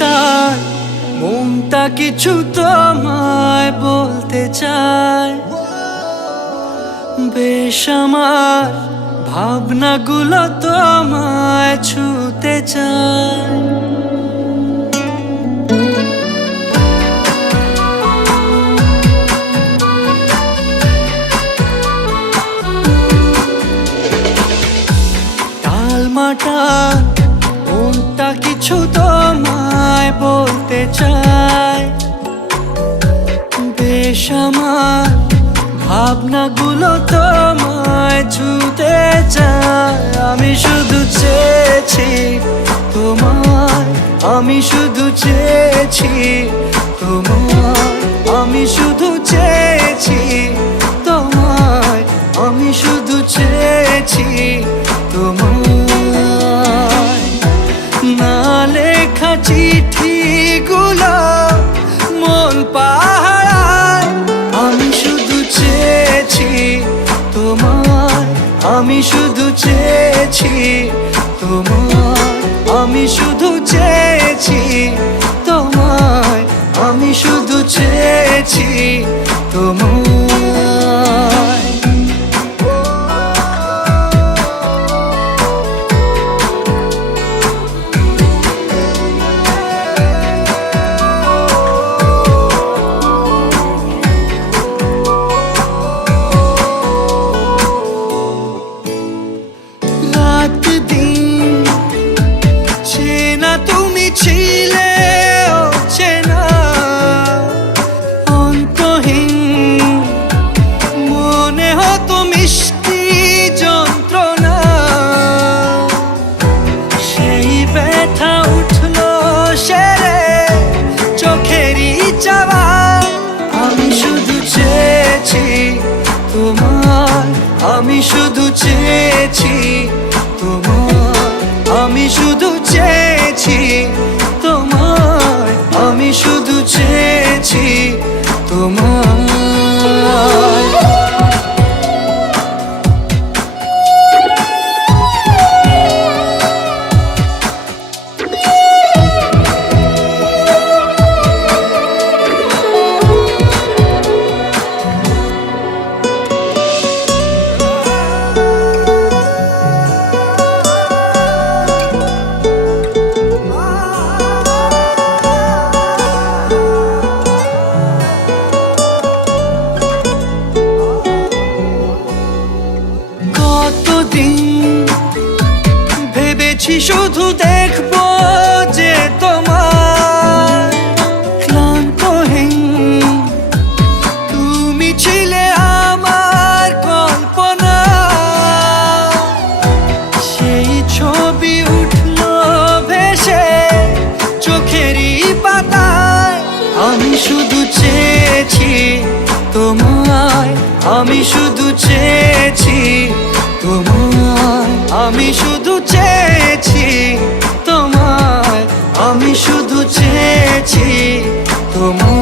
তার মনটা কিছু তোমায় বলতে চায়। বেশ আমার ভাবনাগুলো তোমায় ছুতে চায়। টালমাটা মনটা কিছু তোমায় বলতে চায়। বেশ আমার ভাবনাগুলো তোমায় ছুতে চায়। আমি শুধু চেয়েছি তোমায়, আমি শুধু চেয়েছি তোমায়, আমি শুধু চেয়েছি তোমায়, আমি শুধু চেয়েছি তোমায়। না লেখা চিঠিগুলো মন পাহারায়। আমি শুধু চেয়েছি তোমায়, আমি শুধু চেয়েছি তোমায়, আমি শুধু চেয়েছি তোমায়, আমি শুধু চেয়েছি তোমায়। তুমি ছিলে অচেনা অন্তহীন, মনে হতো মিষ্টি যন্ত্রণা। সেই ব্যথা উঠলো সেরে চোখেরই চাওয়া। আমি শুধু চেয়েছি তোমার, আমি শুধু চেয়েছি তোমার, আমি শুধু চেয়েছি তোমায়, আমি শুধু চেয়েছি তোমায়। ভেবেছি শুধু দেখবো যে তোমার ক্লান্তহীন, তুমি ছিলে আমার কল্পনা। সেই ছবি উঠলো ভেসে চোখেরই পাতায়। আমি শুধু চেয়েছি তোমায়, আমি শুধু চেয়েছি তোমায়, আমি শুধু চেয়েছি তোমায়, আমি শুধু চেয়েছি তোমায়।